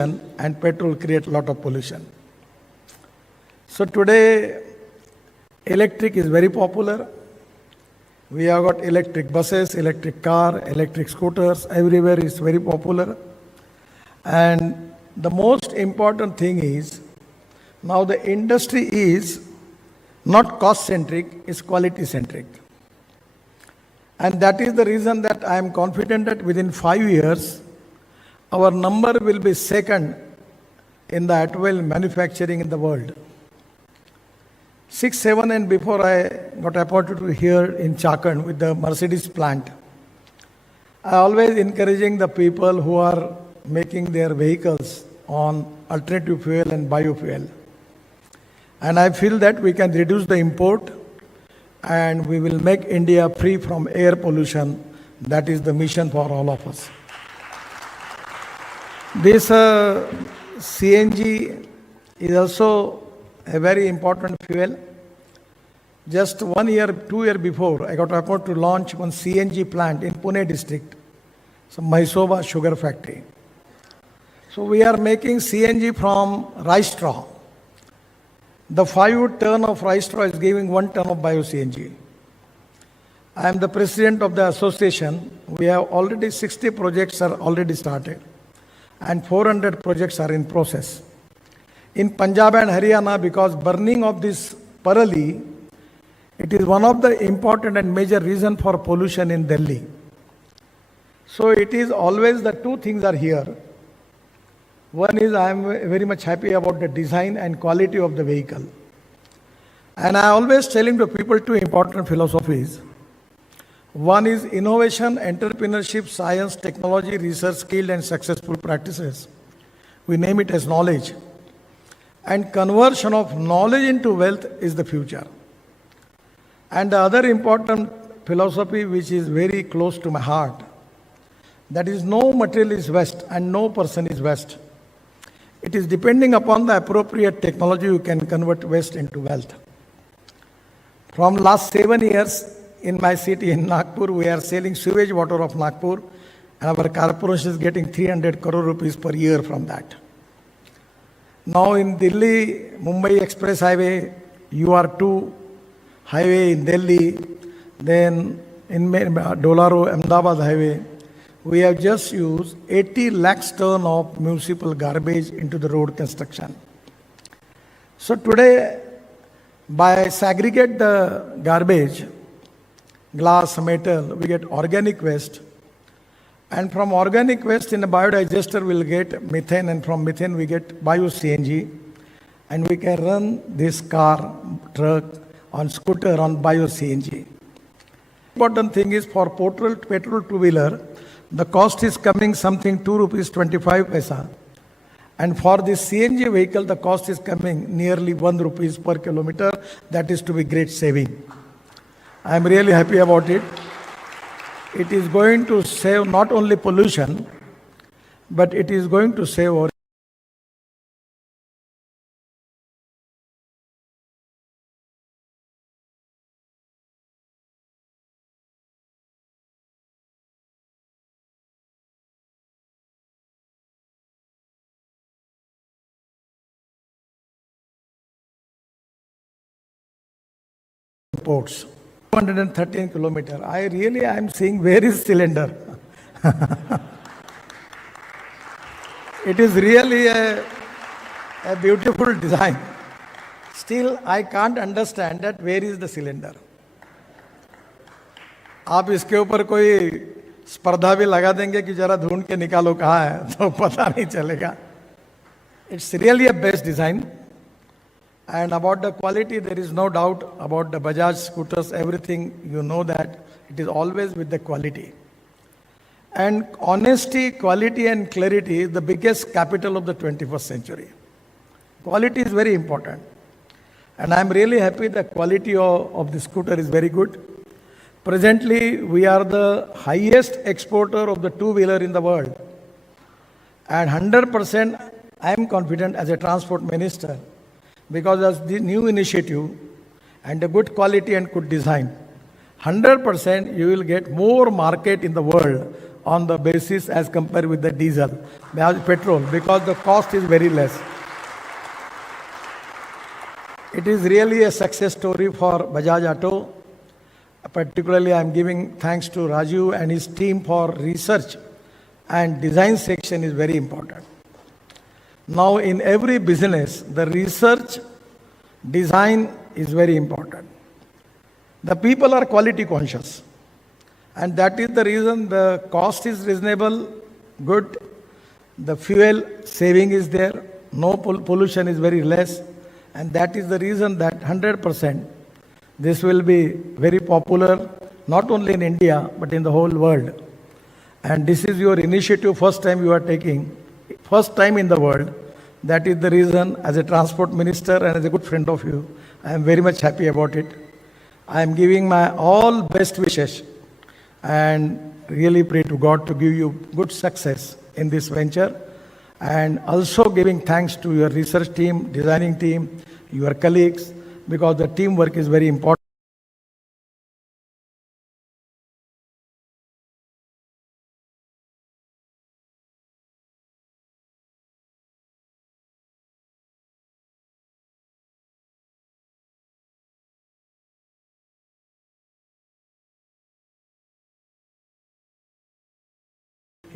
and petrol create a lot of pollution. So today, electric is very popular. We have got electric buses, electric car, electric scooters, everywhere is very popular. And the most important thing is, now the industry is not cost-centric, it's quality-centric. And that is the reason that I am confident that within 5 years, our number will be second in the automobile manufacturing in the world. 6, 7 and before I got appointed to here in Chakan with the Mercedes plant, I always encouraging the people who are making their vehicles on alternative fuel and biofuel. And I feel that we can reduce the import and we will make India free from air pollution. That is the mission for all of us. This CNG is also a very important fuel. Just 1 year, 2 years before, I got appointed to launch one CNG plant in Pune district, some Mysova sugar factory. So we are making CNG from rice straw. The 5 ton of rice straw is giving 1 ton of bio-CNG. I am the president of the association. We have already 60 projects are already started and 400 projects are in process. In Punjab and Haryana, because burning of this parali, it is one of the important and major reason for pollution in Delhi. So it is always the two things are here. One is I am very much happy about the design and quality of the vehicle. And I always telling to people two important philosophies. One is innovation, entrepreneurship, science, technology, research, skilled and successful practices. We name it as knowledge. And conversion of knowledge into wealth is the future. And the other important philosophy which is very close to my heart, that is no material is waste and no person is waste. It is depending upon the appropriate technology you can convert waste into wealth. From last 7 years in my city in Nagpur, we are selling sewage water of Nagpur and our corporation is getting 300 crore rupees per year from that. Now in Delhi, Mumbai Express Highway, UR2 highway in Delhi, then in Dolaro, Ahmedabad Highway, we have just used 80 lakhs ton of municipal garbage into the road construction. So today, by segregate the garbage, glass, metal, we get organic waste. And from organic waste in a biodigester, we'll get methane, and from methane, we get bio-CNG. And we can run this car, truck, on scooter on bio-CNG. Important thing is for petrol two-wheeler, the cost is coming something 2 rupees 25 paisa. And for this CNG vehicle, the cost is coming nearly 1 rupees per kilometer. That is to be great saving. I am really happy about it. It is going to save not only pollution, but it is going to save our ports. 213 kilometers. I am seeing where is cylinder. It is really a beautiful design. Still, I can't understand that where is the cylinder. आप इसके ऊपर कोई स्पर्धा भी लगा देंगे कि जरा ढूंढ के निकालो कहाँ है, तो पता नहीं चलेगा. It's really a best design. And about the quality, there is no doubt about the Bajaj scooters, everything, you know that it is always with the quality. And honesty, quality and clarity is the biggest capital of the 21st century. Quality is very important. And I am really happy the quality of the scooter is very good. Presently, we are the highest exporter of the two-wheeler in the world. And 100% I am confident as a transport minister, because of the new initiative and the good quality and good design, 100% you will get more market in the world on the basis as compared with the diesel, petrol, because the cost is very less. It is really a success story for Bajaj Auto. Particularly, I am giving thanks to Raju and his team for research and design section is very important. Now, in every business, the research, design is very important. The people are quality conscious, and that is the reason the cost is reasonable, good, the fuel saving is there, no pollution is very less, and that is the reason that 100% this will be very popular, not only in India, but in the whole world. And this is your initiative, first time you are taking, first time in the world. That is the reason, as a transport minister and as a good friend of you, I am very much happy about it. I am giving my all best wishes and really pray to God to give you good success in this venture. And also giving thanks to your research team, designing team, your colleagues, because the teamwork is very important.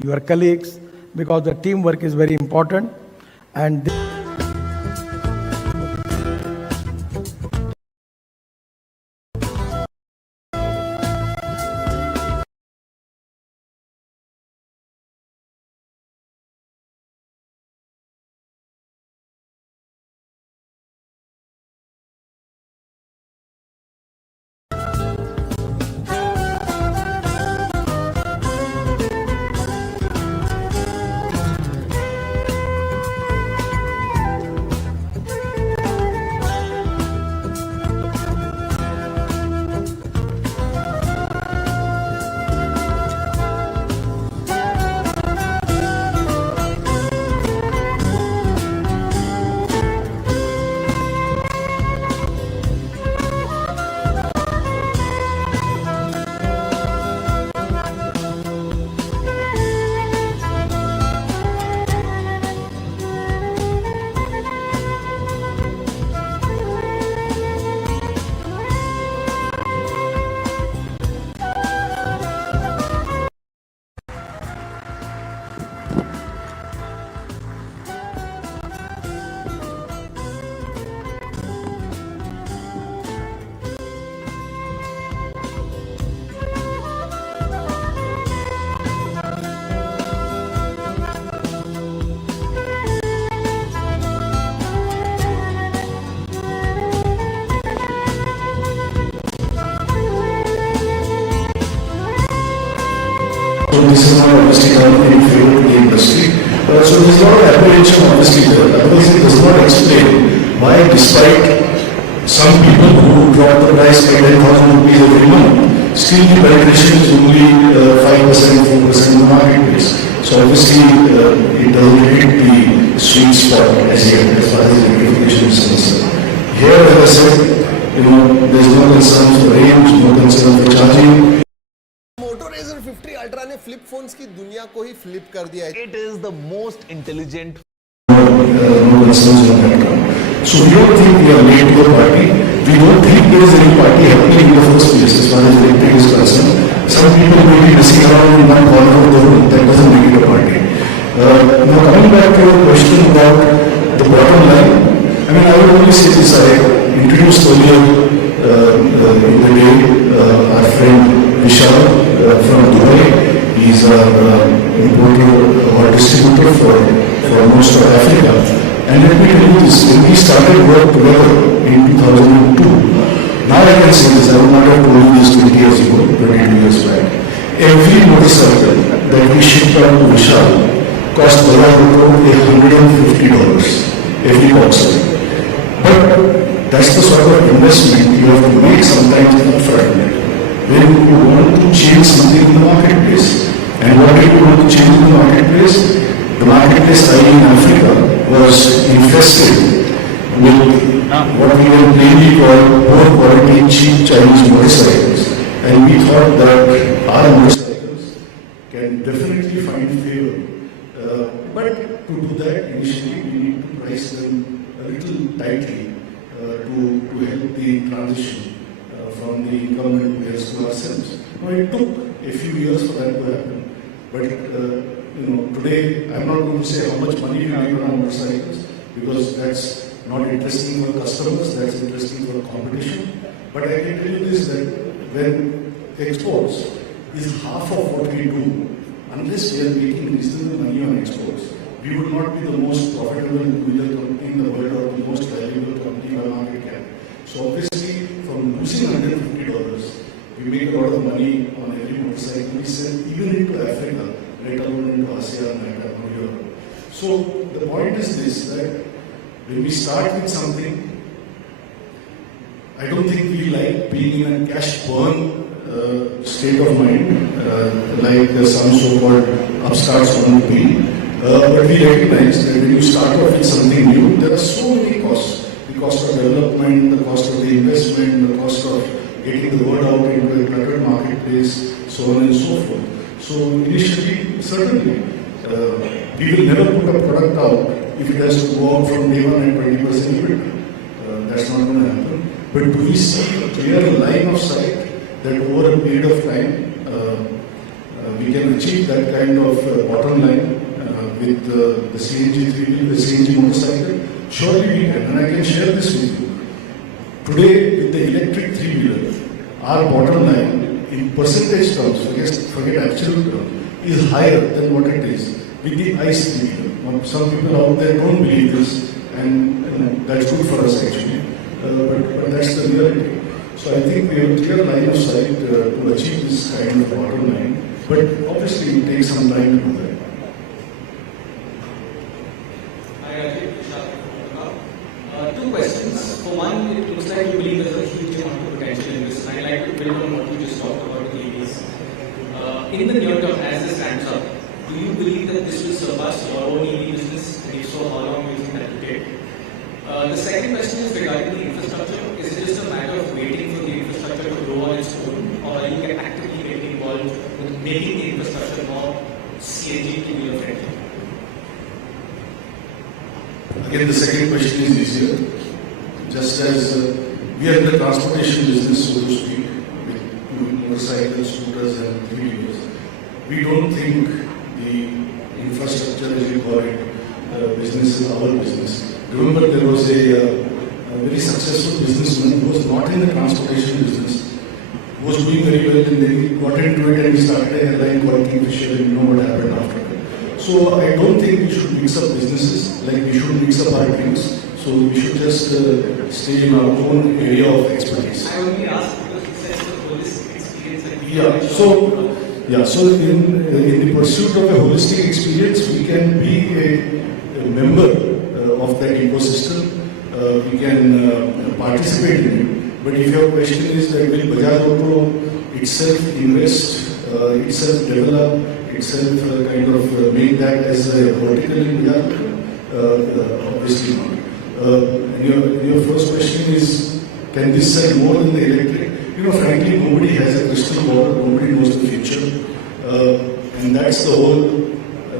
Your colleagues, because the teamwork is very important. And So this is not obviously not in favor of the industry. So there is a lot of apprehension obviously there. Otherwise it does not explain why, despite some people who drop the price by 10,000 rupees every month, still the penetration is only 5%, 4% in the marketplace. So obviously it doesn't hit the sweet spot as yet as far as the electrification is concerned. Here, as I said, there is no concern for range, no concern for charging. मोटोराइजर 50 ultra ने flip phones की दुनिया को ही flip कर दिया है. It is the most intelligent. No concerns on that count. So we don't think we are late to the party. We don't think there is any party happening in the first place as far as electric is concerned. Some people may be messing around in one corner of the room. That doesn't make it a party. Now coming back to your question about the bottom line, I mean, I would only say this. I introduced earlier in the day our friend Vishal from Dubai. He is our importer or distributor for most of Africa. And let me tell you this, when we started work together in 2002, now I can say this, I would not have told you this 20 years ago, 22 years back. Every motorcycle that we shipped out to Vishal cost Bajaj $150, every motorcycle. But that's the sort of investment you have to make sometimes upfront when you want to change something in the marketplace. And what did you want to change in the marketplace? The marketplace, i.e. in Africa, was infested with what we will mainly call poor quality, cheap Chinese motorcycles. And we thought that our motorcycles can definitely find favor. But to do that, initially we need to price them a little tightly to help the transition from the incumbent players to ourselves. Now, it took a few years for that to happen. But today I'm not going to say how much money we make on motorcycles, because that's not interesting for customers, that's interesting for competition. But I can tell you this, that when exports is half of what we do, unless we are making reasonable money on exports, we would not be the most profitable two-wheeler company in the world or the most valuable company by market cap. So obviously, from losing $150, we make a lot of money on every motorcycle we sell, even into Africa, let alone into ASEAN, Latin or Europe. So the point is this, that when we start with something, I don't think we like being in a cash burn state of mind, like some so-called upstarts want to be. But we recognize that when you start off with something new, there are so many costs. The cost of development, the cost of the investment, the cost of getting the word out into a cluttered marketplace, so on and so forth. So initially, certainly, we will never put a product out if it has to go out from day one at 20% EBIT. That's not going to happen. But do we see a clear line of sight that over a period of time, we can achieve that kind of bottom line with the CNG three-wheel, the CNG motorcycle? Surely we can, and I can share this with you. Today, with the electric three-wheeler, our bottom line, in percentage terms, forget absolute terms, is higher than what it is with the ICE three-wheeler. Some people out there don't believe this, and that's good for us actually, but that's the reality. So I think we have a clear line of sight to achieve this kind of bottom line, but obviously it takes some time to do that. Two questions. For one, it looks like you believe there's a huge amount of potential in this. I'd like to build on what you just talked about with EVs. In the near term, as this stands up, do you believe that this will surpass your own EV business? And if so, how long do you think that will take? The second question is regarding the infrastructure. Is it just a matter of waiting for the infrastructure to grow on its own, or are you actively getting involved with making the infrastructure more CNG two-wheeler friendly? Again, the second question is easier. Just as we are in the transportation business, so to speak, with motorcycles, scooters and three-wheelers, we don't think the infrastructure, as you call it, business is our business. Remember, there was a very successful businessman who was not in the transportation business, who was doing very well, and then he got into it and he started a airline called Kingfisher, and you know what happened after that. So I don't think we should mix up businesses like we should mix up our drinks. So we should just stay in our own area of expertise. I only asked because it says the holistic experience. So in the pursuit of a holistic experience, we can be a member of that ecosystem. We can participate in it. But if your question is that will Bajaj Auto itself invest, itself develop, itself kind of make that as a vertical in Bajaj Auto, obviously not. Your first question is, can this sell more than the electric? Frankly, nobody has a crystal ball, nobody knows the future. And that's the whole,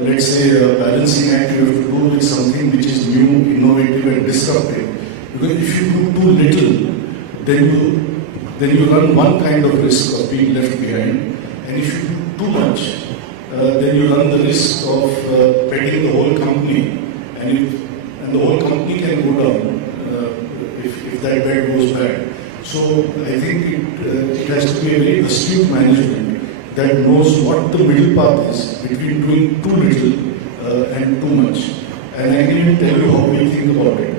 let's say, balancing act you have to do with something which is new, innovative and disruptive. Because if you do too little, then you run one kind of risk of being left behind. And if you do too much, then you run the risk of petting the whole company. And the whole company can go down if that bet goes bad. So I think it has to be a very astute management that knows what the middle path is between doing too little and too much. And I can even tell you how we think about it.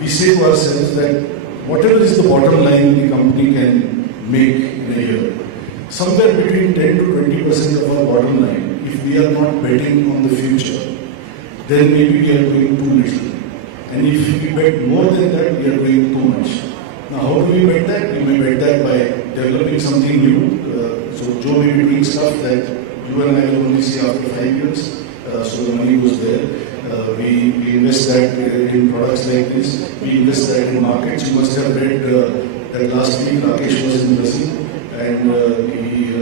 We say to ourselves that whatever is the bottom line the company can make in a year, somewhere between 10 to 20% of our bottom line, if we are not betting on the future, then maybe we are doing too little. And if we bet more than that, we are doing too much. Now, how do we bet that? We may bet that by developing something new. So Joe may be doing stuff that you and I will only see after 5 years. So the money goes there. We invest that in products like this. We invest that in markets. You must have read that last week Rakesh was in Brazil and he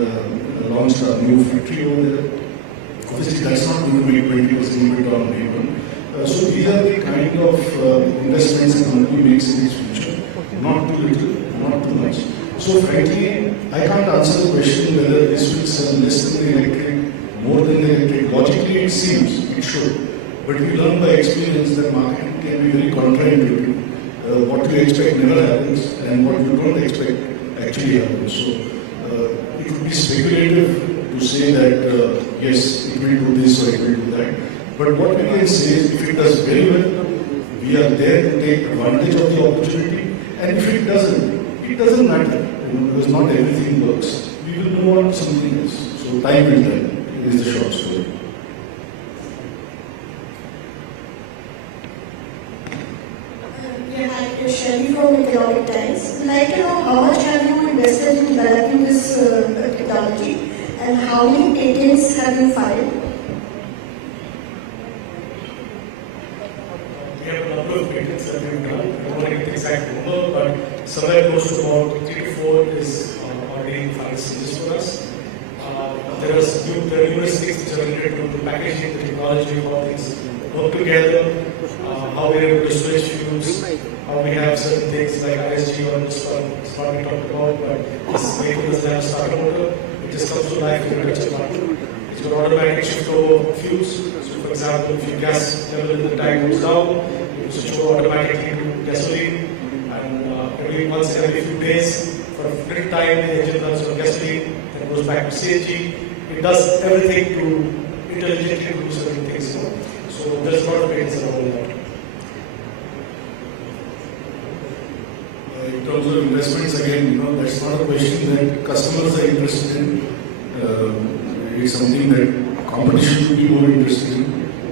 launched a new factory over there. Obviously, that's not going to make 20% EBITDA on day one. So these are the kind of investments the company makes in its future. Not too little, not too much. So frankly, I can't answer the question whether this will sell less than the electric, more than the electric. Logically, it seems it should. But we learn by experience that marketing can be very counterintuitive. What you expect never happens, and what you don't expect actually happens. So it would be speculative to say that yes, it will do this or it will do that. But what we can say is, if it does very well, we are there to take advantage of the opportunity. And if it doesn't matter, because not everything works. We will move on to something else. So time will tell. It is the short story. Hi, Shelley from Economic Times. I'd like to know how much have you invested in developing this technology and how many patents have you filed? We have a number of patents that we've done. I don't want to get the exact number, but somewhere close to about 3 to 4 is already in final stages for us. There are numerous things which are related to packaging, the technology, how things work together, how we're able to switch fuels, how we have certain things like ISG or this one, it's not we talked about, but this vehicle doesn't have a starter motor, it just comes to life when you touch a button. It's got automatic shift over fuels. So for example, if your gas level in the tank goes down, you switch over automatically to gasoline, and every few days, for a little time, the engine runs on gasoline, then goes back to CNG. It does everything to intelligently do certain things. So there's a lot of patents around that. In terms of investments, again, that's not a question that customers are interested in. It's something that competition should be more interested in.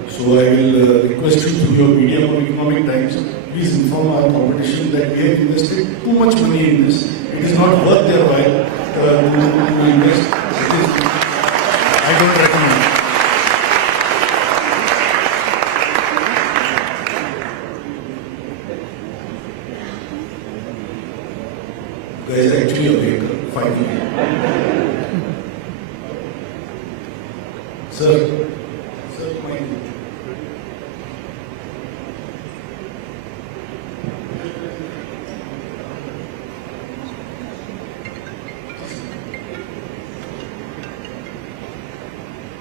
So I will request you through your medium of Economic Times, please inform our competition that we have invested too much money in this. It is not worth their while to invest. I don't recommend it. There is actually a vehicle, finally. Sir, my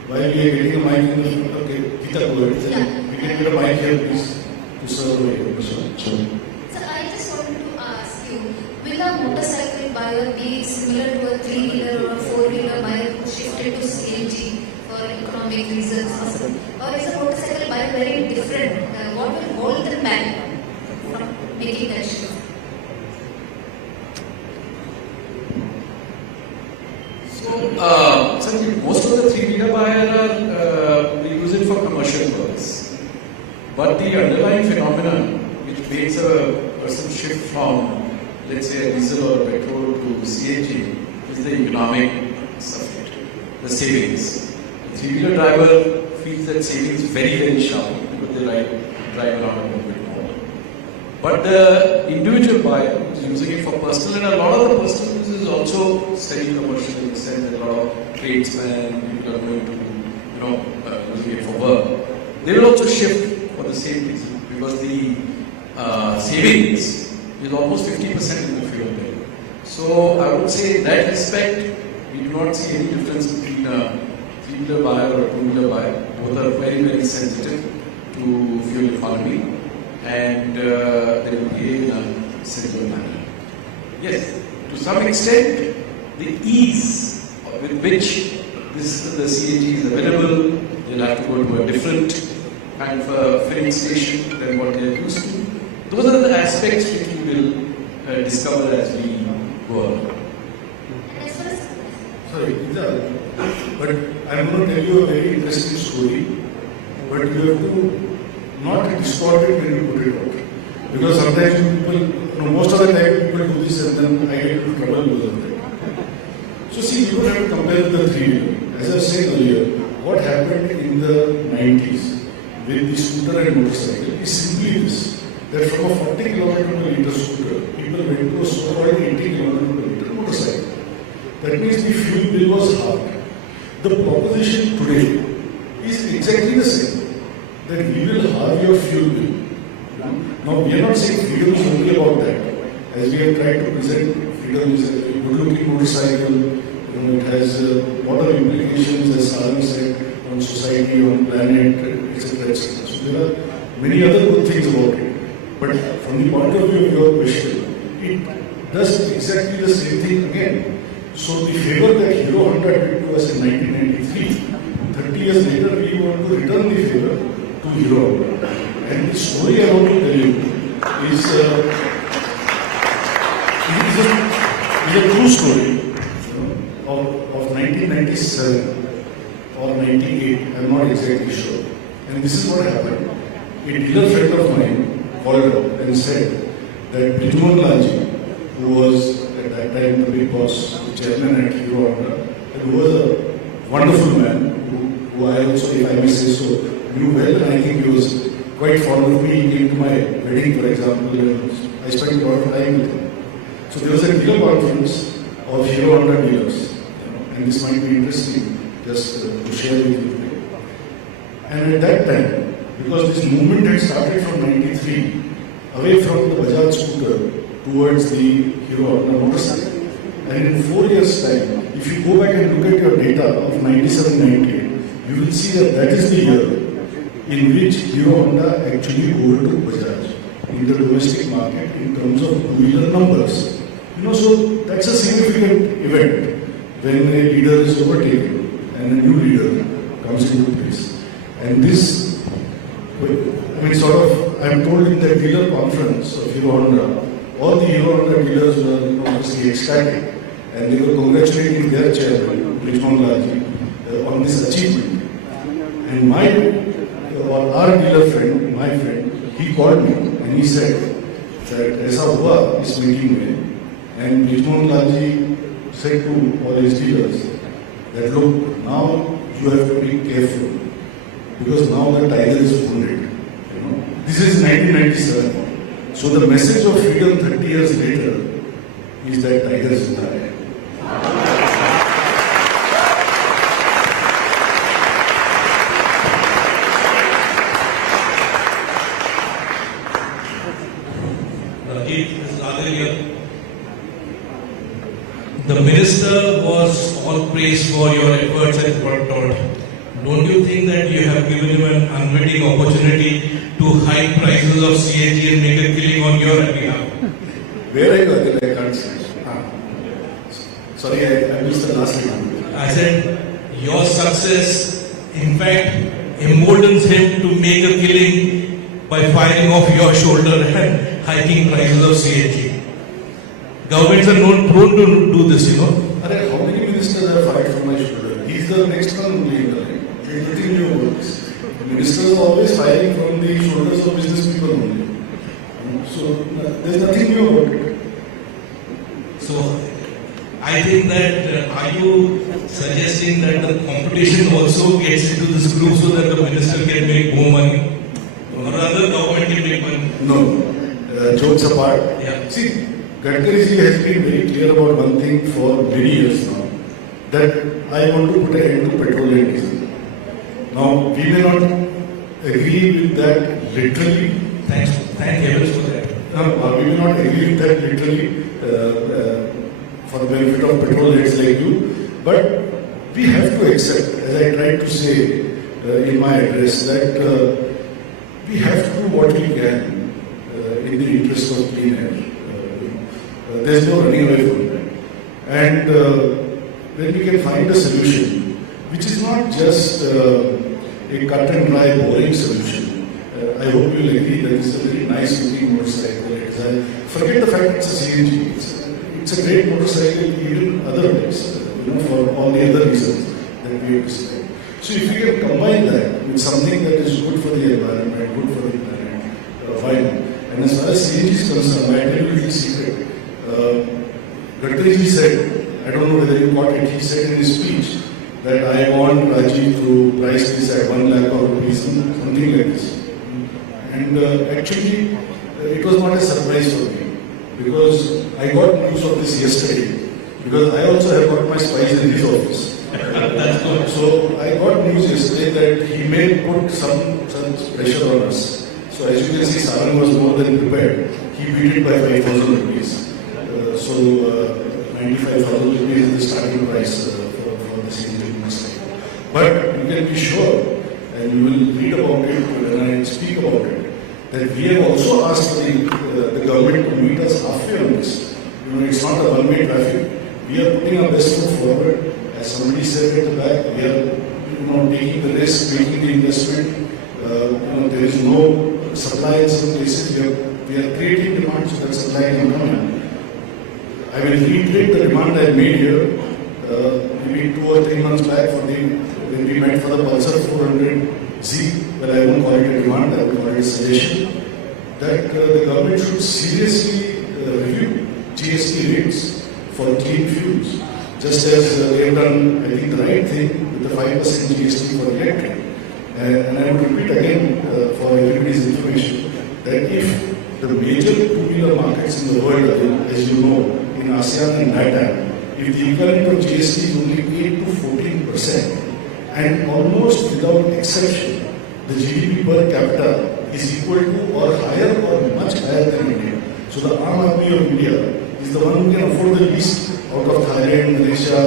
while we are getting a mic in the front, okay, Geeta, go ahead. Yeah. We can get a mic here, please, to serve the vehicle. So I just wanted to ask you, will a motorcycle buyer be similar to a 3-wheeler or a 4-wheeler buyer who shifted to CNG for economic reasons? Or is a motorcycle buyer very different? What will hold them back from making that shift? So, most of the 3-wheeler buyers are use it for commercial purpose. But the underlying phenomenon which makes a person shift from, let's say, a diesel or a petrol to CNG is the economics of it, the savings. The 3-wheeler driver feels that savings very, very sharp because they drive around a little bit more. But the individual buyer is using it for personal, and a lot of the personal use is also semi-commercial in the sense that a lot of tradesmen, people are going to, using it for work. They will also shift for the same reason because the savings is almost 50% in the fuel bill. So I would say in that respect, we do not see any difference between a 3-wheeler buyer or a 2-wheeler buyer. Both are very, very sensitive to fuel economy, and they will behave in a similar manner. Yes, to some extent, the ease with which the CNG is available, they'll have to go to a different kind of a filling station than what they're used to. Those are the aspects which we will discover as we go along. Sorry, but I'm going to tell you a very interesting story, but you have to not distort it when you put it out. Because sometimes people, most of the time people do this and then I get into trouble because of that. So see, you don't have to compare the 3-wheeler. As I was saying earlier, what happened in the 90s with the scooter and motorcycle is simply this, that from a 40 km per litre scooter, people went to a so-called 80 km per litre motorcycle. That means the fuel bill was halved. The proposition today is exactly the same. That we will halve your fuel bill. Now we are not saying freedom is only about that. As we have tried to present, freedom is a good-looking motorcycle. It has a lot of implications, as Sarang said, on society, on planet, etc., etc. So there are many other good things about it. But from the point of view of your question, it does exactly the same thing again. So the favor that Hero Honda did to us in 1993, 30 years later, we want to return the favor to Hero Honda. And the story I want to tell you is a true story of 1997 or 98, I'm not exactly sure. And this is what happened. A dealer friend of mine called up and said that Bajaj Laji, who was at that time the big boss, the chairman at Hero Honda, and who was a wonderful man, who I also, if I may say so, knew well, and I think he was quite fond of me. He came to my wedding, for example, and I spent a lot of time with him. So there was a dealer conference of Hero Honda dealers, and this might be interesting just to share with you today. And at that time, because this movement had started from 93, away from the Bajaj scooter towards the Hero Honda motorcycle. And in 4 years' time, if you go back and look at your data of 97-98, you will see that that is the year in which Hero Honda actually overtook Bajaj in the domestic market in terms of two-wheeler numbers. So that's a significant event when a leader is overtaken and a new leader comes into place. And this, I'm told in the dealer conference of Hero Honda, all the Hero Honda dealers were obviously ecstatic, and they were congratulating their chairman, Bajaj Laji, on this achievement. And our dealer friend, my friend, he called me and he said that Aisa hua is meeting mein. And Bajaj Laji said to all his dealers that look, now you have to be careful because now the tiger is wounded. This is 1997. So the message of freedom 30 years later is that tiger is dying. The minister was all praised for your efforts and whatnot. Don't you think that you have given him an unwitting opportunity to hike prices of CNG and make a killing on your behalf? Where are you? I can't see. Sorry, I missed the last line. I said your success, in fact, emboldens him to make a killing by firing off your shoulder and hiking prices of CNG. Governments are prone to do this, How many ministers have fired from my shoulder? He's the next one only in the line. There's nothing new about this. Ministers are always firing from the shoulders of business people only. So there's nothing new about it. So I think that are you suggesting that the competition also gets into this group so that the minister can make more money? Or rather government can make money? No. Jokes apart. Yeah. See, Gadkari has been very clear about one thing for many years now, that I want to put an end to petrol and diesel. Now, we may not agree with that literally. Thank heavens for that. We may not agree with that literally for the benefit of petrol heads like you, but we have to accept, as I tried to say in my address, that we have to do what we can in the interest of clean air. There's no running away from that. And then we can find a solution, which is not just a cut and dry, boring solution. I hope you'll agree that it's a very nice looking motorcycle. Forget the fact it's a CNG. It's a great motorcycle, even otherwise, for all the other reasons that we have described. So if we can combine that with something that is good for the environment, good for the planet, fine. And as far as CNG is concerned, I tell you a little secret. Gadkari said, I don't know whether you caught it, he said in his speech that I want Rajiv to price this at 1 lakh rupees, something like this. And actually, it was not a surprise for me because I got news of this yesterday because I also have got my spies in his office. That's good. So I got news yesterday that he may put some such pressure on us. So as you can see, Sarang was more than prepared. He beat it by 5,000 rupees. 95,000 rupees is the starting price for the CNG Mustang. But you can be sure, and you will read about it when I speak about it, that we have also asked the government to meet us halfway on this. It's not a one-way traffic. We are putting our best foot forward. As somebody said at the back, we are taking the risk, making the investment. There is no supply in some places. We are creating demand so that supply can come in. I will reiterate the demand I made here maybe 2 or 3 months back when we met for the Pulsar 400Z. Well, I won't call it a demand, I will call it a suggestion, that the government should seriously review GST rates for clean fuels, just as they have done, I think, the right thing with the 5% GST for electric. And I would repeat again for everybody's information that if the major two-wheeler markets in the world, as you know, in ASEAN and LATAM, if the equivalent of GST is only 8 to 14%, and almost without exception, the GDP per capita is equal to or higher or much higher than India. So the Aam Aadmi of India is the one who can afford the least out of Thailand, Malaysia,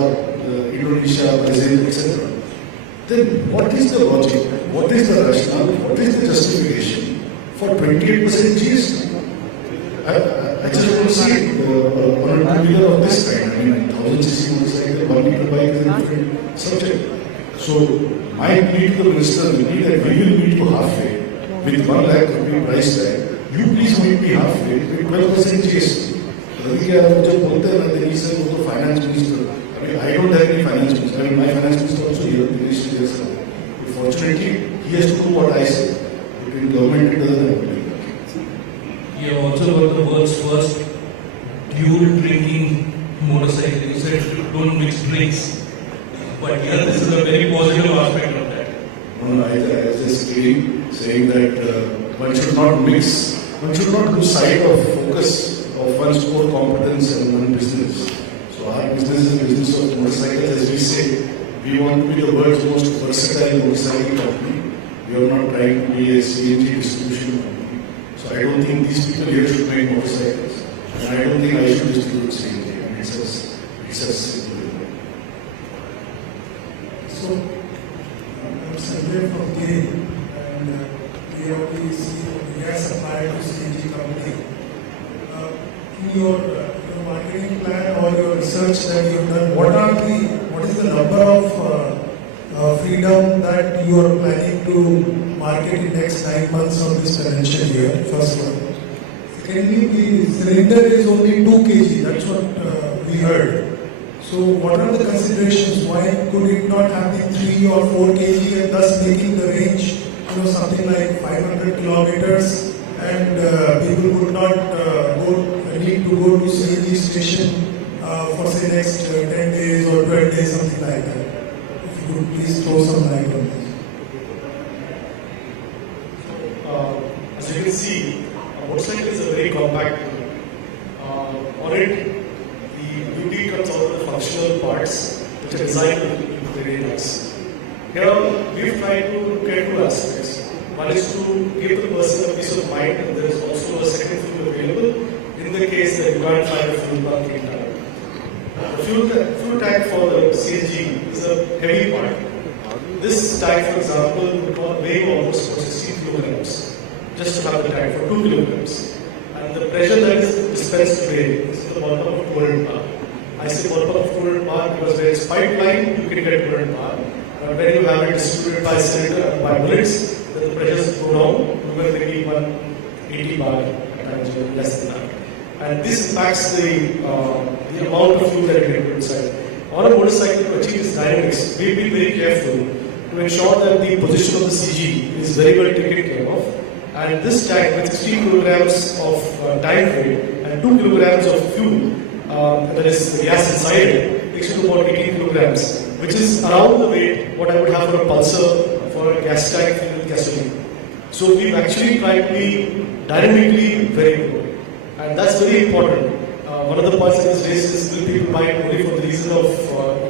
Indonesia, Brazil, etc. Then what is the logic? What is the rationale? What is the justification for 28% GST? I just want to see on a two-wheeler of this kind. I mean, 1000cc motorcycle, 1 liter bike is a different subject. So my plea to the minister will be that we will meet you halfway with 1 lakh rupee price tag. You please meet me halfway with 12% GST. Then he said, the finance minister. I mean, I don't have any finance minister. I mean, my finance minister also here. Fortunately, he has to do what I say. But in government, it doesn't happen. You have also got the world's first dual drinking motorcycle. You said don't mix drinks. But here, this is a very positive aspect of that. No, I was just saying that one should not mix, one should not lose sight of focus of one's core competence and one business. So our business is the business of motorcycles. As we say, we want to be the world's most versatile motorcycle company. We are not trying to be a CNG distribution company. So I don't think these people here should make motorcycles. And I don't think I should distribute CNG. I mean, it's as simple as that. So, I'm Sanjay from Delhi, and we already see the gas supply to CNG company. In your marketing plan or your research that you have done, what is the number of Freedom that you are planning to market in next 9 months of this financial year? First one. Secondly, the cylinder is only 2 kg. That's what we heard. So what are the considerations? Why could it not have been 3 or 4 kg and thus making the range, something like 500 kilometers, and people would not need to go to CNG station for say next 10 days or 12 days, something like that. If you could please throw some light on this. As you can see, a motorcycle is a very compact tool. On it, the beauty comes out of the functional parts which are designed to be very nice. Here, we've tried to look at 2 aspects. One is to give the person a peace of mind, and there is also a second fuel available in the case that you can't find a fuel pump in time. The fuel tank for the CNG is a heavy part. This tank, for example, would weigh almost 16 kilograms, just to have the tank for 2 kilograms. And the pressure that is dispensed today is at the bottom of 200 bar. I say bottom of 200 bar because there is pipeline, you can get 200 bar. When you have it distributed by cylinder and by bullets, then the pressures go down to maybe 180 bar at times or less than that. And this impacts the amount of fuel that you get inside. On a motorcycle, to achieve this dynamics, we've been very careful to ensure that the position of the CG is very well taken care of. And this tank with 16 kilograms of tank weight and 2 kilograms of fuel, that is the gas inside it, takes you to about 18 kilograms, which is around the weight what I would have for a Pulsar for a gas tank filled with gasoline. So we've actually tried to be dynamically very good. And that's very important. one of the points that was raised is will people buy it only for the reason of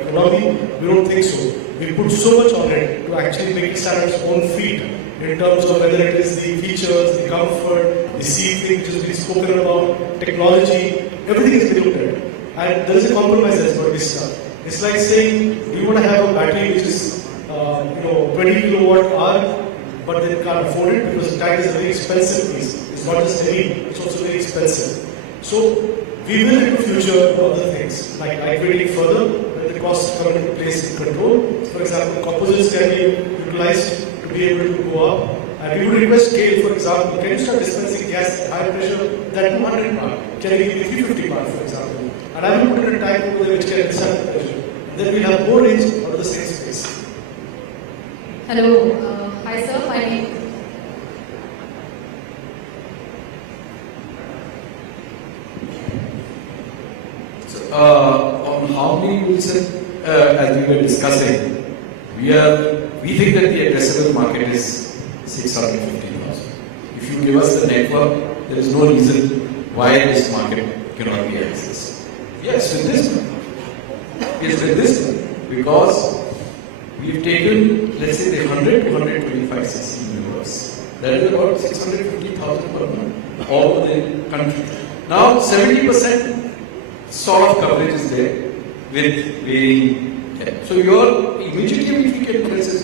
economy? We don't think so. We put so much on it to actually make it stand on its own feet in terms of whether it is the features, the comfort, the seating, which has been spoken about, technology, everything is been looked at. And there is a compromise that's got to be struck. It's like saying, do you want to have a battery which is 20 kilowatt hour, but they can't afford it because the tank is a very expensive piece. It's not just heavy, it's also very expensive. So we will in the future do other things, like lightweighting further, where the costs come into place in control. For example, composites can be utilized to be able to go up. And we would request scale, for example, can you start dispensing gas at higher pressure than 200 bar? Can you give me 350 bar, for example? And I will put in a tank over there which can withstand the pressure. Then we'll have more range out of the same space. Hello, hi sir, my name. On how many Pulsar, as we were discussing, we think that the addressable market is 650,000. If you give us the network, there is no reason why this market cannot be accessed. Yes, with this one. Yes, with this one. Because we've taken, let's say, the 100 to 125 cc universe. That is about 650,000 per month all over the country. Now, 70% sort of coverage is there with varying. So your immediately if you can place is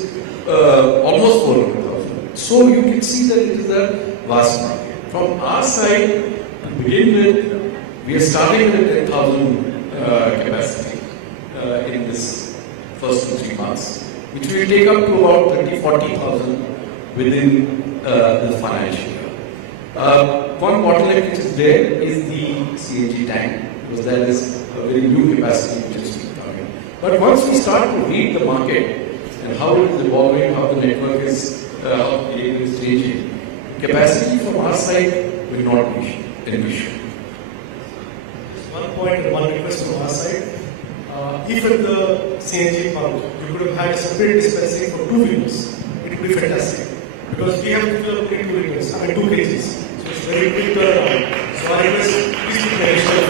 almost 400,000. So you can see that it is a vast market. From our side, to begin with, we are starting with a 10,000 capacity in this first 2-3 months, which will take up to about 30,000-40,000 within the financial year. One bottleneck which is there is the CNG tank, because that is a very new capacity which is coming. But once we start to read the market and how it is evolving, how the network is, how the behavior is changing, capacity from our side will not be an issue. One point and one request from our side. If at the CNG pump you could have had separate dispensing for 2 wheelers, it would be fantastic. Because we have to fill up 2 liters, 2 kgs. So it's very quick turnaround. So I request, please be very sure.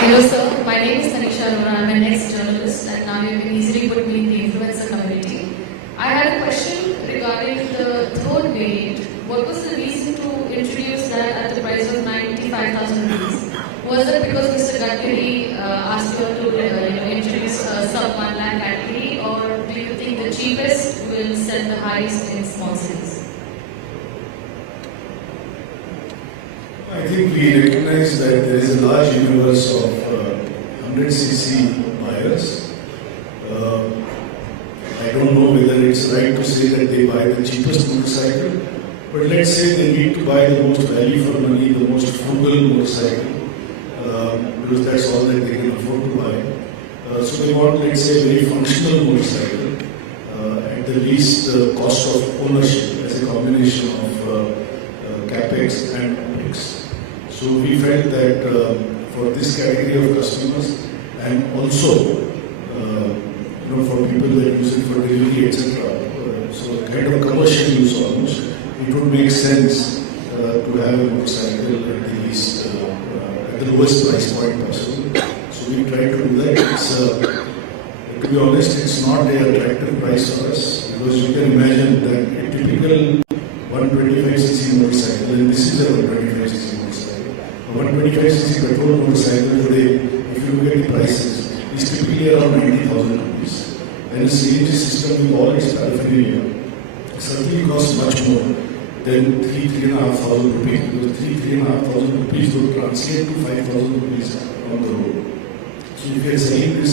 Hello sir, my name is Tanisha Arora. I'm an ex-journalist and now you can easily put me in the influencer community. I had a question regarding the third variant. What was the reason to introduce that at the price of 95,000 rupees? Was it because Mr. Gadkari asked you to introduce a sub-1 lakh category, or do you think the cheapest will sell the highest in small cities? I think we recognize that there is a large universe of 100cc buyers. I don't know whether it's right to say that they buy the cheapest motorcycle, but let's say they need to buy the most value for money, the most frugal motorcycle, because that's all that they can afford to buy. So they want, let's say, a very functional motorcycle at the least cost of ownership as a combination of capex and opex. So we felt that for this category of customers and also for people that use it for delivery, etc. So kind of commercial use almost, it would make sense to have a motorcycle at the least at the lowest price point possible. So we try to do that. It's, to be honest, it's not an attractive price for us, because you can imagine that a typical 125cc motorcycle, and this is a 125cc motorcycle, a 125cc petrol motorcycle today, if you look at the prices, is typically around 90,000 rupees. And a CNG system with all its paraphernalia certainly costs much more than 3,500 rupees, because 3,500 rupees would translate to 5,000 rupees on the road. So if we are selling this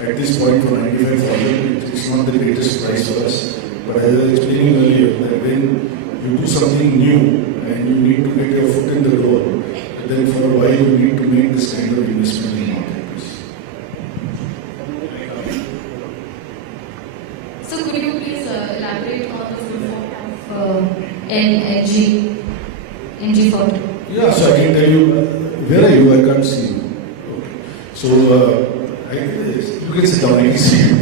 at this point for 95,000, it's not the greatest price for us. But as I was explaining earlier, that when you do something new and you need to get your foot in the door, then for a while you need to make this kind of investment in the marketplace. So could you please elaborate on the full form of NG for? Yeah, so I can tell you, where are you? I can't see you. Okay. So you can sit down, I can see you.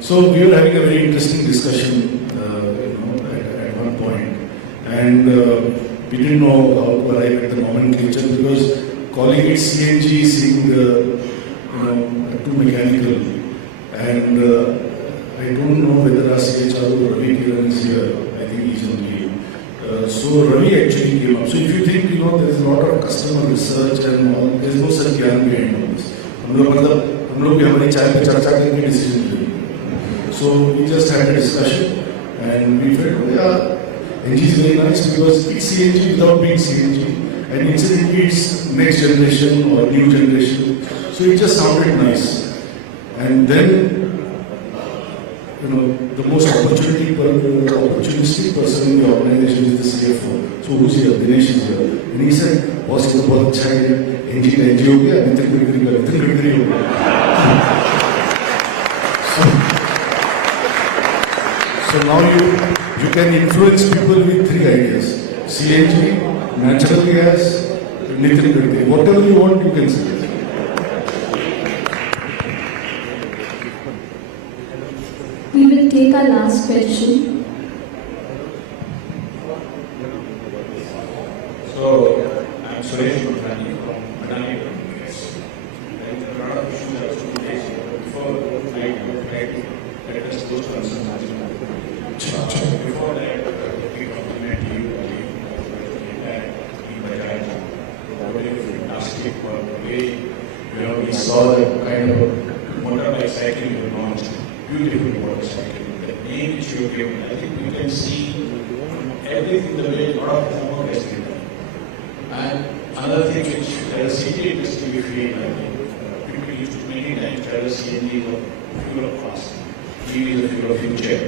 So we were having a very interesting discussion at one point, and we didn't know how to arrive at the nomenclature because calling it CNG seemed too mechanical. And I don't know whether our CHRO Ravi Kiran is here. I think he's on leave. So Ravi actually came up. So if you think there is a lot of customer research and all, there is no such ज्ञान behind all this. हम लोग भी हमारी चाय पे चर्चा करके decision ले. So we just had a discussion and we felt, NG is very nice because it's CNG without being CNG, and it's next generation or new generation. So it just sounded nice. And then, the most opportunistic person in the organization is the CFO. So who's here? Dinesh is here. And he said, boss, ये तो बहुत अच्छा है. NG का NG हो गया, नितिन गडकरी हो गया. So now you can influence people with 3 ideas: CNG, natural gas, Nitin Gadkari. Whatever you want, you can say. We will take our last question. So, I'm Suresh Muthrani from Adani. There is a lot of issues that should be raised before I try to address those concerns. Before that, we compliment you and Bajaj. Very fantastic for the way we saw the kind of motorbike cycle you launched. Beautiful motorcycle. The name which you gave, I think you can see everything the way a lot of them has been done. And another thing which the city industry we feel, people used to many times tell us CNG is a fuel of past, EV is a fuel of future.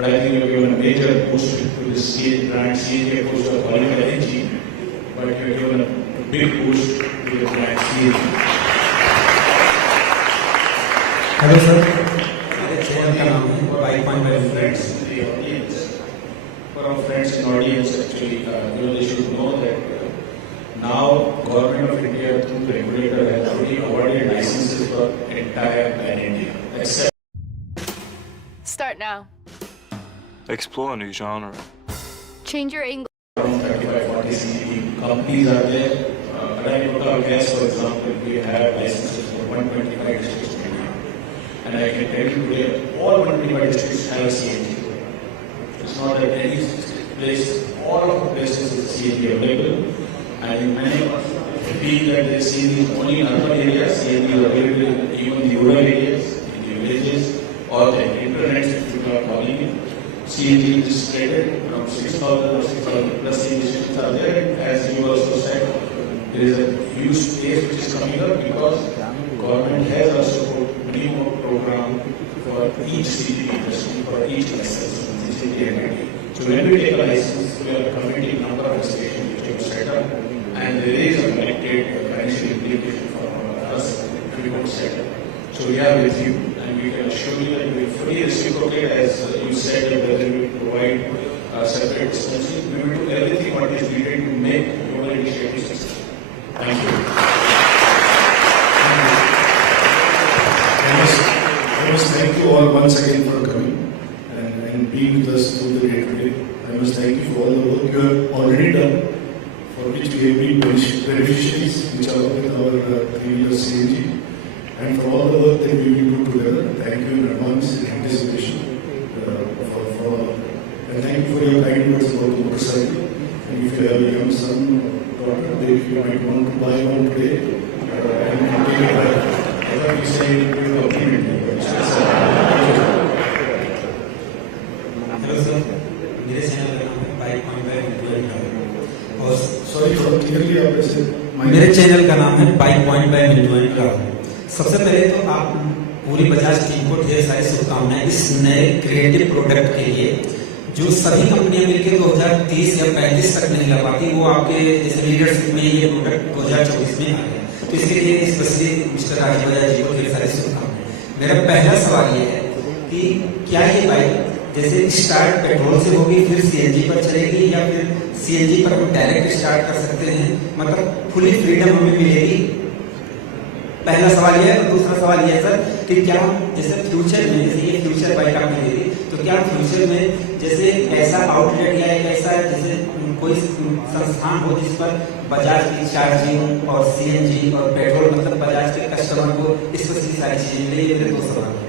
But I think you have given a major boost to this CNG brand. CNG of course are calling it NG, but you have given a big boost to the brand CNG. Hello sir. Friends in the audience, for our friends in the audience actually, they should know that now Government of India through the regulator has already awarded licenses for entire pan-India. Except Start now. Explore a new genre. Change your English. Around 35-40 CNG companies are there. Adani Total Gas, for example, we have licenses for 125 districts in India. And I can tell you today, all 125 districts have CNG. It's not that any place, all of the places is CNG available. And many of us feel that the CNG is only in urban areas. CNG is available in even the rural areas, in the villages, or the internet if you are calling it. CNG is spread around 6,000 or 6,000 plus CNG stations are there. And as you also said, there is a huge space which is coming up because government has also put many more program for each CNG industry, for each license, So when we take a license, we are committing number of stations which we have set up, and there is a connected financial implication for us if we don't set up. So we are with you, and we can assure you that we will fully reciprocate, as you said, whether we provide separate expenses. We will do everything what is needed to make your initiative successful. Thank you. I must thank you all once again for coming and being with us through the day today. I must thank you for all the work you have already done, for which we have been beneficiaries, which are with our 3-wheeler CNG, and for all the work that we will do together. Thank you in advance in anticipation for all. And thank you for your kind words about the motorcycle. And if you have a young son or daughter, they might want to buy one today and take it back. I thought you said you will document it. Hello sir, मेरे channel का नाम है bike point by Mintu और sorry थोड़ा clearly आप ऐसे मेरे channel का नाम है बाइक पॉइंट बाय मिंटू। सबसे पहले तो आप पूरी बजाज टीम को ढेर सारी शुभकामनाएं इस नए क्रिएटिव प्रोडक्ट के लिए, जो सभी कंपनियां मिलकर 2030 या 35 तक नहीं ला पाती, वो आपके जैसे लीडरशिप में ये प्रोडक्ट 2024 में आ गया। तो इसके लिए स्पेशली मिस्टर राजीव बजाज जी को ढेर सारी शुभकामनाएं। मेरा पहला सवाल ये है कि क्या ये बाइक जैसे स्टार्ट पेट्रोल से होगी फिर सीएनजी पर चलेगी, या फिर सीएनजी पर हम डायरेक्ट स्टार्ट कर सकते हैं, मतलब फुली फ्रीडम हमें मिलेगी? पहला सवाल यह है। और दूसरा सवाल यह है सर कि क्या जैसे फ्यूचर में, जैसे ये फ्यूचर बाइक आपने ले ली, तो क्या फ्यूचर में जैसे ऐसा आउटलेट या एक ऐसा जैसे कोई संस्थान हो जिस पर बजाज की चार्जिंग और CNG और पेट्रोल, मतलब बजाज के कस्टमर को स्पेशली सारी चीजें मिले। ये मेरे 2 सवाल हैं।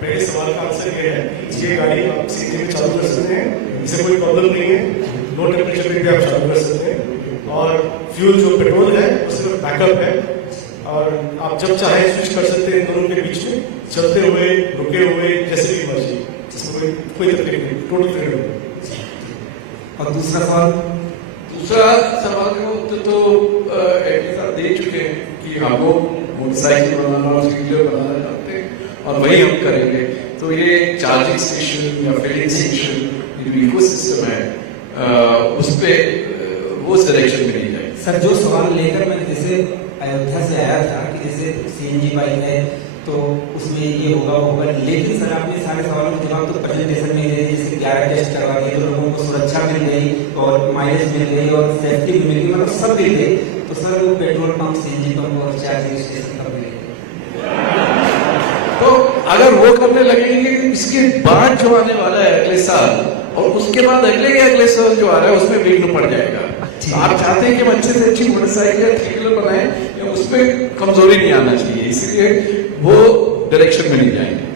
पहले सवाल का आंसर ये है कि ये गाड़ी आप CNG में चालू कर सकते हैं, इससे कोई प्रॉब्लम नहीं है, लो टेम्परेचर में भी आप चालू कर सकते हैं। और फ्यूल जो पेट्रोल है उसमें बैकअप है, और आप जब चाहे स्विच कर सकते हैं दोनों के बीच में, चलते हुए, रुके हुए, जैसे भी मर्जी, इसमें कोई तकलीफ नहीं, टोटल फ्रीडम। और दूसरा सवाल का उत्तर तो एटलीस्ट आप दे चुके हैं कि हम लोग मोटरसाइकिल बनाना और 3 व्हीलर बनाना चाहते हैं और वही हम करेंगे। तो ये चार्जिंग स्टेशन या फिलिंग स्टेशन जो इकोसिस्टम है उस पर वो डायरेक्शन में नहीं जाए। सर, जो सवाल लेकर मैं जैसे अयोध्या से आया था कि जैसे CNG बाइक है तो उसमें ये होगा वो होगा, लेकिन सर आपने सारे सवालों के जवाब तो प्रेजेंटेशन में दे, जैसे 11 टेस्ट करवा दिए तो लोगों को सुरक्षा मिल गई और माइलेज मिल गई और सेफ्टी भी मिल गई, मतलब सब मिल गई। तो सर वो पेट्रोल पंप, CNG पंप और चार्जिंग स्टेशन कब मिलेंगे? तो अगर वो करने लगेंगे, इसके बाद जो आने वाला है अगले साल और उसके बाद अगले साल जो आ रहा है उसमें विघ्न पड़ जाएगा। तो आप चाहते हैं कि हम अच्छे से अच्छी मोटरसाइकिल या 3 व्हीलर बनाएं, या उसमें कमजोरी नहीं आना चाहिए, इसलिए वो डायरेक्शन में नहीं जाएंगे।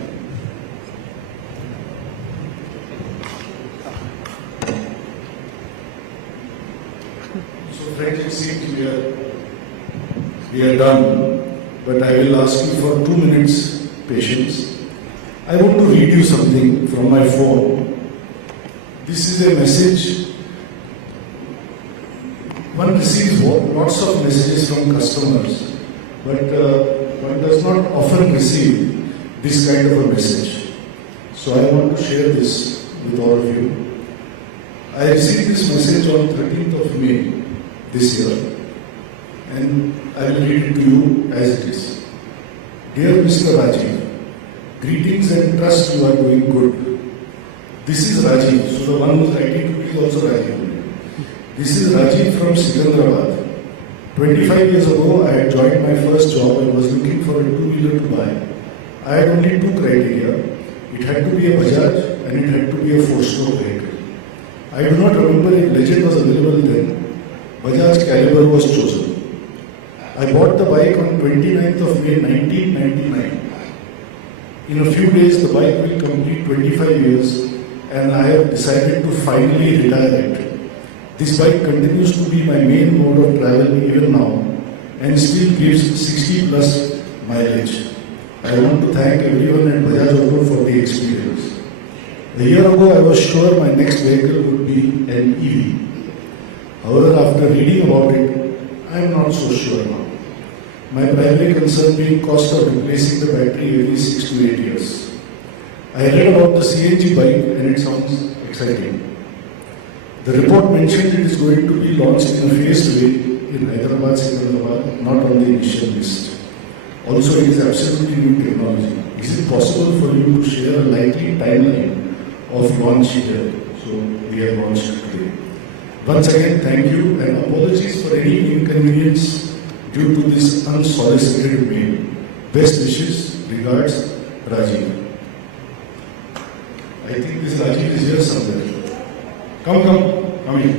So friends, it seems we are done, but I will ask you for 2 minutes patience. I want to read you something from my phone. This is a message. One receives lots of messages from customers, but one does not often receive this kind of a message. So I want to share this with all of you. I received this message on 13th of May this year, and I will read it to you as it is. Dear Mr. Rajiv, greetings and trust you are doing good. This is Rajiv, so the one who is writing to me is also Rajiv. This is Rajiv from Secunderabad. 25 years ago, I had joined my first job and was looking for a 2-wheeler to buy. I had only 2 criteria. It had to be a Bajaj and it had to be a 4-stroke vehicle. I do not remember if Legend was available then. Bajaj Caliber was chosen. I bought the bike on 29th of May 1999. In a few days, the bike will complete 25 years and I have decided to finally retire it. This bike continues to be my main mode of travel even now and still gives 60 plus mileage. I want to thank everyone at Bajaj Auto for the experience. A year ago, I was sure my next vehicle would be an EV. However, after reading about it, I am not so sure now. My primary concern being cost of replacing the battery every 6 to 8 years. I read about the CNG bike and it sounds exciting. The report mentioned it is going to be launched in a phased way in Hyderabad, Secunderabad, not on the initial list. Also, it is absolutely new technology. Is it possible for you to share a likely timeline of launch here? So, we have launched today. Once again, thank you and apologies for any inconvenience due to this unsolicited mail. Best wishes, regards, Rajiv. I think this Rajiv is here somewhere. Come here.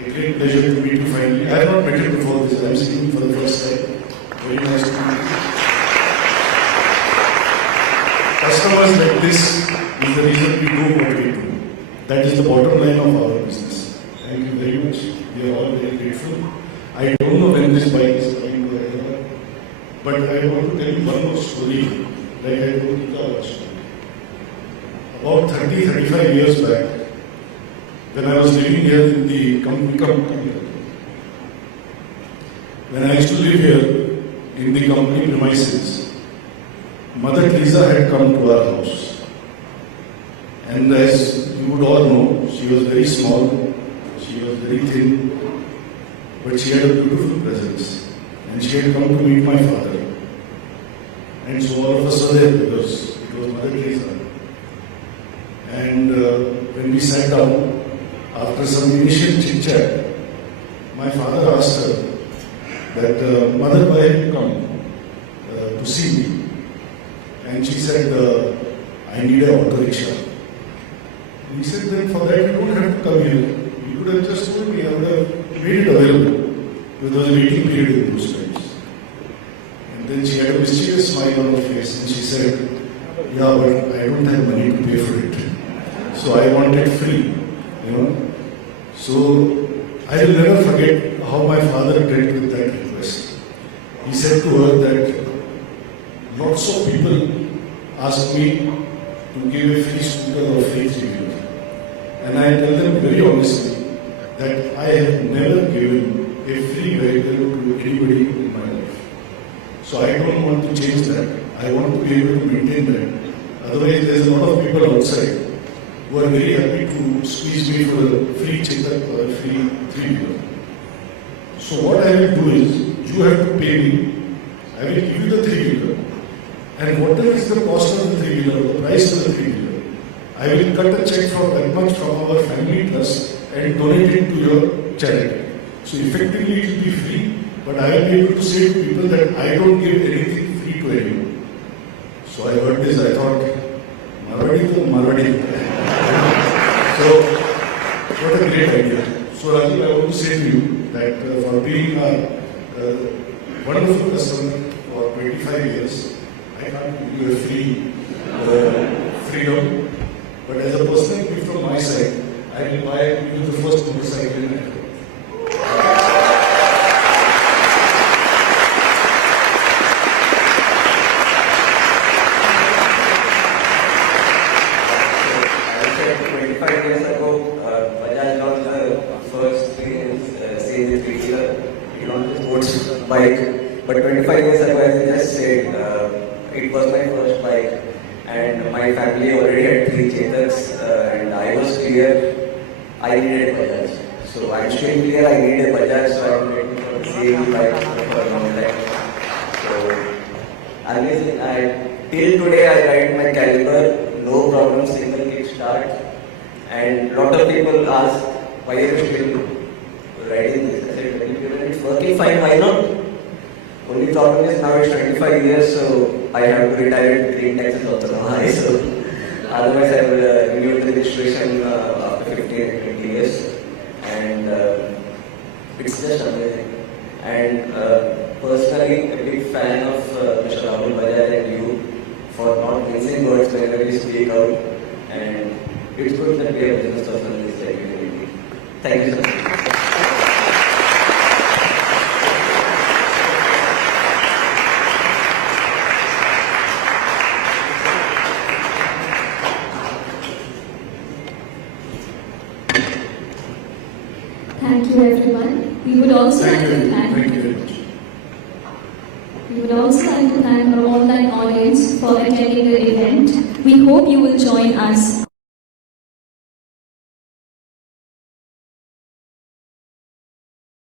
A great pleasure to meet you finally. I have not met you before this. I am seeing you for the first time. Very nice to meet you. Customers like this is the reason we do what we do. That is the bottom line of our business. Thank you very much. We are all very grateful. I don't know when this bike is coming to Hyderabad, but I want to tell you one more story, like I told you the other story. About 35 years back, when I was living here in the company, when I used to live here in the company premises, Mother Teresa had come to our house. And as you would all know, she was very small, she was very thin, but she had a beautiful presence. And she had come to meet my father. And so all of us were there because it was Mother Teresa. And when we sat down, after some initial chit-chat, my father asked her that, mother, why have you come to see me? And she said, I need an auto rickshaw. He said, then for that you don't have to come here. You could have just told me, I would have made it available. There was a waiting period in those times. And then she had a mysterious smile on her face and she said, yeah, but I don't have money to pay for it. So I want it free, you know. So I will never forget how my father dealt with that request. He said to her that lots of people ask me to give a free scooter or free three-wheeler. And I tell them very honestly that I have never given a free vehicle to anybody in my life. So I don't want to change that. I want to be able to maintain that. Otherwise, there's a lot of people outside who are very happy to squeeze me for a free Chetak or a free three-wheeler. So what I will do is, you have to pay me, I will give you the three-wheeler, and whatever is the cost of the three-wheeler, the price of the three-wheeler, I will cut a check for that much from our family trust and donate it to your charity. So effectively it will be free, but I will be able to say to people that I don't give anything free to anyone. So I heard this, I thought, Marwadi to Marwadi. So, what a great idea. So Rajiv, I want to say to you that for being a wonderful customer for 25 years, I can't give you a free freedom, but as a personal gift from my side, I will buy you the first motorcycle in India. Bike, but 25 years ago, as I just said, it was my first bike, and my family already had 3 Chetaks, and I was clear I needed a Bajaj. So I'm still clear I need a Bajaj, so I'm waiting for the same bike for a long time. So till today I ride my Caliber, no problem, single kick start, and lot of people ask why are you still riding this? I said, it's working fine, why not? Only problem is now it's 25 years, so I have to retire with green taxes also high. So otherwise I will renew the registration after 15 and 20 years, and it's just amazing. And personally, a big fan of Mr. Rahul Bajaj and you for not mincing words whenever you speak out, and it's good that we have business person in this community. Thank you so much. Thank you, everyone. We would also like to thank We would also like to thank our online audience for attending the event. We hope you will join us